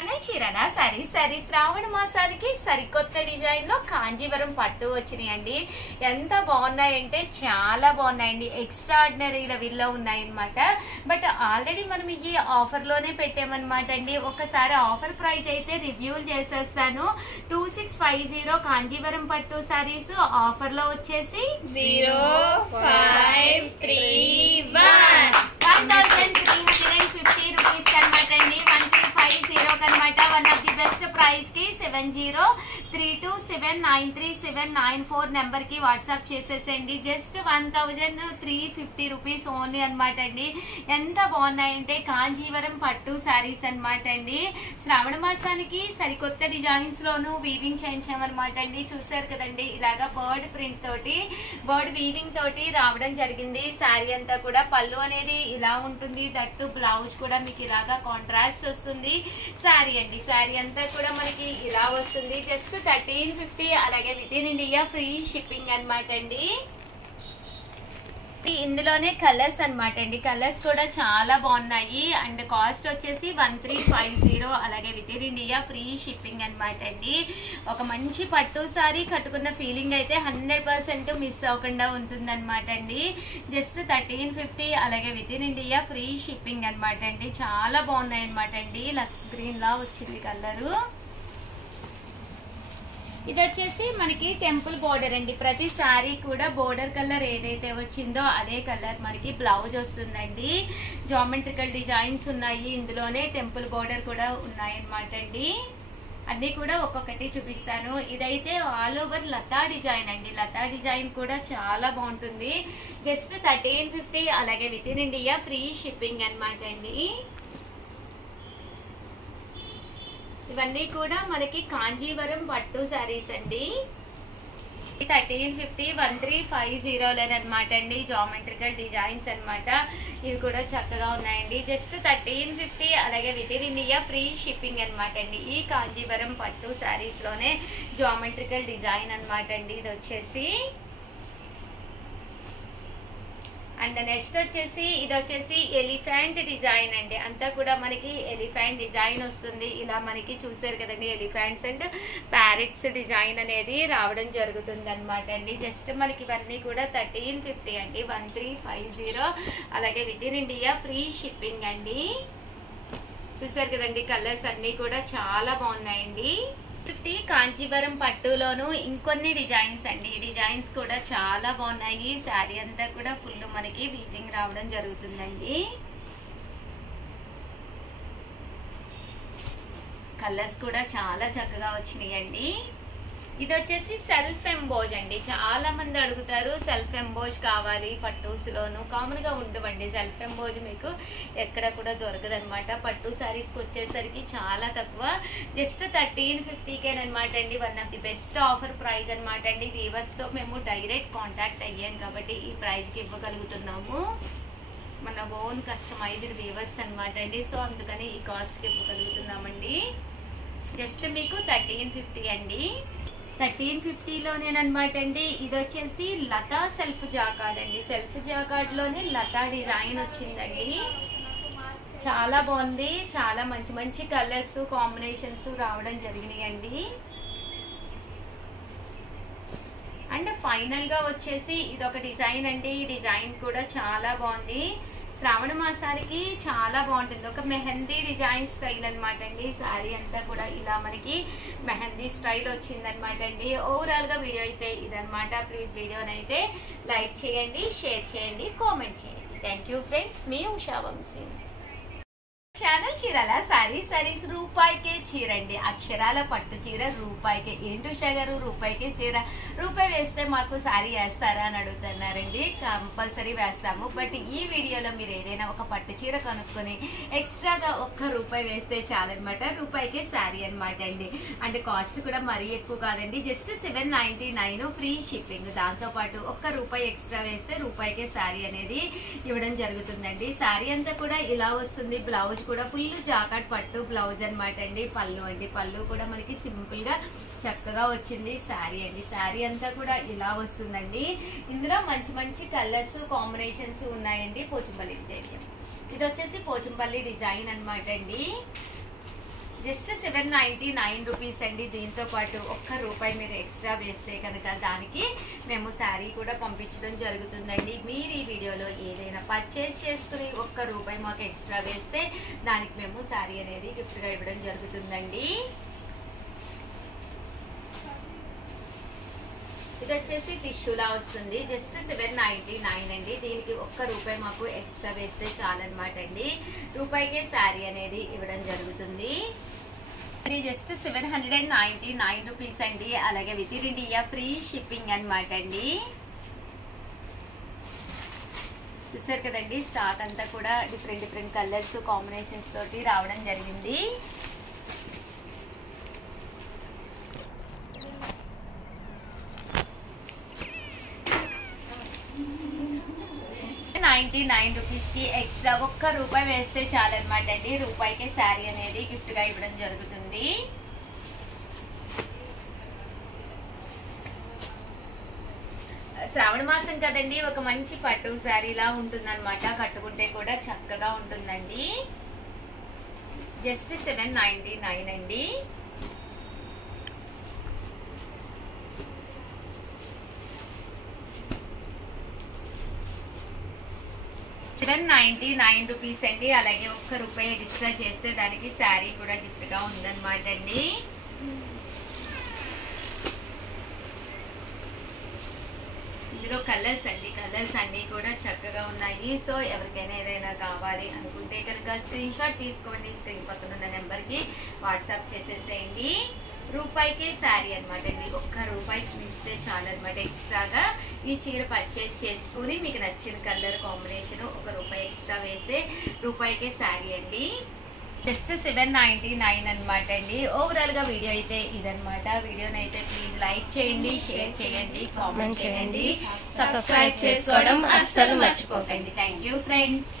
చీరనా సరీ శ్రావణ మాసానికి సరికొత్త డిజైన్ లో కాంజీవరం పట్టు వచ్చినాయండి. ఎంత బాగున్నాయంటే చాలా బాగున్నాయండి. ఎక్స్ట్రా ఆర్డినరీ లెవెల్లో ఉన్నాయన్నమాట. బట్ ఆల్రెడీ మనం ఈ ఆఫర్ లోనే పెట్టామన్నమాట అండి. ఒకసారి ఆఫర్ ప్రైస్ అయితే రివ్యూలు చేసేస్తాను. 2650 కాంజీవరం పట్టు సారీస్ ఆఫర్ లో వచ్చేసి 1550 రూపీస్ అనమాట అండి. 1350 కనమాట. One of the best price కి 7032793794 నెంబర్ కి వాట్సాప్ చేసేసండి. జస్ట్ 1350 రూపీస్ ఓన్లీ అనమాట అండి. ఎంత బాగున్నాయంటే కాంజీవరం పట్టు శారీస్ అనమాట అండి. శ్రావణ మాసానికి సరికొత్త డిజైన్స్ లోను వీవింగ్ చేయించామన్నమాట అండి. చూసారు కదండి, ఇలాగా బర్డ్ ప్రింట్ తోటి బర్డ్ వీవింగ్ తోటి రావడం జరిగింది. శారీ అంతా కూడా పళ్ళు అనేది ఇలా ఉంటుంది. దట్టు బ్లౌజ్ కూడా మీకు ఇలాగా కాంట్రాస్ట్ వస్తుంది. శారీ అండి, శారీ అంతా కూడా మనకి ఇలా వస్తుంది. జస్ట్ 1350. అలాగే with in India free shipping అనమాట అండి. ఇందులోనే కలర్స్ అనమాట అండి. కలర్స్ కూడా చాలా బాగున్నాయి. అండ్ కాస్ట్ వచ్చేసి 1350. అలాగే with in India free shipping అనమాట అండి. ఒక మంచి పట్టు సారీ కట్టుకున్న ఫీలింగ్ అయితే 100% మిస్ అవ్వకుండా ఉంటుంది అనమాట అండి. జస్ట్ 1350. అలాగే with in India free shipping అనమాట అండి. చాలా బాగున్నాయి అనమాట అండి. లక్స్ గ్రీన్ లా వచ్చింది కలరు. ఇది వచ్చేసి మనకి టెంపుల్ బోర్డర్ అండి. ప్రతి సారీ కూడా బోర్డర్ కలర్ ఏదైతే వచ్చిందో అదే కలర్ మనకి బ్లౌజ్ వస్తుందండి. జామెట్రికల్ డిజైన్స్ ఉన్నాయి. ఇందులోనే టెంపుల్ బోర్డర్ కూడా ఉన్నాయన్నమాట అండి. అన్నీ కూడా ఒక్కొక్కటి చూపిస్తాను. ఇదైతే ఆల్ ఓవర్ లతా డిజైన్ అండి. లతా డిజైన్ కూడా చాలా బాగుంటుంది. జస్ట్ 1350. అలాగే with in India free shipping అనమాట అండి. ఇవన్నీ కూడా మనకి కాంజీవరం పట్టు శారీస్ అండి. 1350 1350 అనమాట అండి. జామెట్రికల్ డిజైన్స్ అనమాట. ఇవి కూడా చక్కగా ఉన్నాయండి. జస్ట్ 1350. అలాగే with in India free shipping అనమాట అండి. ఈ కాంజీవరం పట్టు శారీస్ లోనే జామెట్రికల్ డిజైన్ అనమాట అండి. ఇది వచ్చేసి అండ్ నెక్స్ట్ వచ్చేసి ఇది వచ్చేసి ఎలిఫెంట్ డిజైన్ అండి. అంతా కూడా మనకి ఎలిఫెంట్ డిజైన్ వస్తుంది. ఇలా మనకి చూసారు కదండి, ఎలిఫెంట్స్ అండ్ ప్యారెట్స్ డిజైన్ అనేది రావడం జరుగుతుంది అనమాట అండి. జస్ట్ మనకి ఇవన్నీ కూడా 1350 అండి. 1350. అలాగే with in India free shipping అండి. చూసారు కదండి, కలర్స్ అన్నీ కూడా చాలా బాగున్నాయండి. 50 కాంచీవరం పట్టులోను ఇంకొన్ని డిజైన్స్ అండి. ఈ డిజైన్స్ కూడా చాలా బాగున్నాయి. శారీ అంతా కూడా ఫుల్ మనకి వీవింగ్ రావడం జరుగుతుందండి. కలర్స్ కూడా చాలా చక్కగా వచ్చినాయండి. ఇది వచ్చేసి సెల్ఫ్ ఎంబోజ్ అండి. చాలా మంది అడుగుతారు సెల్ఫ్ ఎంబోజ్ కావాలి పట్టూస్ లోను. కామన్ గా ఉండవండి సెల్ఫ్ ఎంబోజ్, మీకు ఎక్కడ కూడా దొరకదు అనమాట. పట్టు సారీస్కి వచ్చేసరికి చాలా తక్కువ. జస్ట్ 1350కేనమాట అండి. One of the best offer price అనమాట అండి. వీవర్స్ తో మేము డైరెక్ట్ కాంటాక్ట్ అయ్యాం కాబట్టి ఈ ప్రైస్ కి ఇవ్వగలుగుతున్నాము. మన ఓన్ కస్టమైజ్డ్ వీవర్స్ అనమాట అండి. సో అందుకని ఈ కాస్ట్ కి ఇవ్వగలుగుతున్నామండి. జస్ట్ మీకు 1350 అండి. 1350లోనేనమాట అండి. ఇది వచ్చేసి లతా సెల్ఫ్ జాకార్డ్ అండి. సెల్ఫ్ జాకార్డ్ లోనే లతా డిజైన్ వచ్చిందండి. చాలా బాగుంది. చాలా మంచి మంచి కలర్స్ కాంబినేషన్స్ రావడం జరిగినాయండి. అండ్ ఫైనల్ గా వచ్చేసి ఇదొక డిజైన్ అండి. ఈ డిజైన్ కూడా చాలా బాగుంది. శ్రావణ మాసానికి చాలా బాగుంటుంది. ఒక మెహందీ డిజైన్ స్టైల్ అనమాట అండి. శారీ అంతా కూడా ఇలా మనకి మెహందీ స్టైల్ వచ్చిందనమాట అండి. ఓవరాల్ గా వీడియో అయితే ఇదనమాట. ప్లీజ్ వీడియోనైతే లైక్ చేయండి, షేర్ చేయండి, కామెంట్ చేయండి. Thank you friends. మీ ఉషా వంశీ. ఛానల్ చీరల సారీస్ రూపాయికే చీర అండి. అక్షరాల పట్టు చీర రూపాయికే. ఏంటి ఉషా గారు రూపాయికే చీర, రూపాయి వేస్తే మాకు సారీ వేస్తారా అని అడుగుతున్నారండి. కంపల్సరీ వేస్తాము. బట్ ఈ వీడియోలో మీరు ఏదైనా ఒక పట్టు చీర కొనుక్కొని ఎక్స్ట్రాగా ₹1 వేస్తే చాలన్నమాట. రూపాయికే శారీ అనమాట అండి. అంటే కాస్ట్ కూడా మరీ ఎక్కువ కాదండి. Just 799 free shipping. దాంతోపాటు ₹1 ఎక్స్ట్రా వేస్తే రూపాయికే శారీ అనేది ఇవ్వడం జరుగుతుందండి. శారీ అంతా కూడా ఇలా వస్తుంది. బ్లౌజ్ కూడా ఫుల్ జాకెట్ పట్టు బ్లౌజ్ అనమాట అండి. పళ్ళు అండి, పళ్ళు కూడా మనకి సింపుల్ గా చక్కగా వచ్చింది. శారీ అండి, శారీ అంతా కూడా ఇలా వస్తుందండి. ఇందులో మంచి మంచి కలర్స్ కాంబినేషన్స్ ఉన్నాయండి. పోచంపల్లి డిజైన్. ఇది వచ్చేసి పోచంపల్లి డిజైన్ అనమాట అండి. జస్ట్ 799 రూపీస్ అండి. దీంతో పాటు ₹1 మీరు ఎక్స్ట్రా వేస్తే కనుక దానికి మేము శారీ కూడా పంపించడం జరుగుతుందండి. మీరు ఈ వీడియోలో ఏదైనా పర్చేజ్ చేసుకుని ₹1 మాకు ఎక్స్ట్రా వేస్తే దానికి మేము శారీ అనేది గిఫ్ట్గా ఇవ్వడం జరుగుతుందండి. ఇది వచ్చేసి టిష్యూలా వస్తుంది. జస్ట్ 799 అండి. దీనికి ₹1 మాకు ఎక్స్ట్రా వేస్తే చాలన్నమాట అండి. రూపాయికే శారీ అనేది ఇవ్వడం జరుగుతుంది. ఇది జస్ట్ 799 రూపీస్ అండి. అలాగే with in India free shipping అనమాట అండి. చూసారు కదండి, స్టాక్ అంతా కూడా డిఫరెంట్ కలర్స్ కాంబినేషన్స్ తోటి రావడం జరిగింది. ₹99కి ఎక్స్ట్రా ₹1 వేస్తే చాలన్నమాట అండి. రూపాయికే శారీ అనేది గిఫ్ట్ గా ఇవ్వడం జరుగుతుంది. శ్రావణ మాసం కదండి, ఒక మంచి పట్టు శారీలా ఉంటుందన్నమాట. కట్టుకుంటే కూడా చక్కగా ఉంటుందండి. జస్ట్ 799 అండి. ₹799 రూపీస్ అండి. అలాగే ₹1 ఎక్స్ట్రా చేస్తే దానికి శారీ కూడా గిఫ్ట్ గా ఉందన్నమాట అండి. ఇందులో కలర్స్ అన్ని కూడా చక్కగా ఉన్నాయి. సో ఎవరికైనా ఏదైనా కావాలి అనుకుంటే కనుక స్క్రీన్ షాట్ తీసుకోండి. స్క్రీన్ పక్కన ఉన్న నెంబర్కి వాట్సాప్ చేసేసేయండి. రూపాయికే శారీ అనమాట అండి. ₹1 ఇస్తే చాలు అనమాట. ఎక్స్ట్రాగా ఈ చీర పర్చేస్ చేసుకుని మీకు నచ్చిన కలర్ కాంబినేషన్ ₹1 ఎక్స్ట్రా వేస్తే రూపాయికే శారీ అండి. జస్ట్ 799 అనమాట అండి. ఓవరాల్ గా వీడియో అయితే ఇదనమాట. వీడియోని అయితే ప్లీజ్ లైక్ చేయండి, షేర్ చేయండి, కామెంట్ చేయండి, సబ్స్క్రైబ్ చేసుకోవడం అస్సలు మర్చిపోకండి. Thank you friends.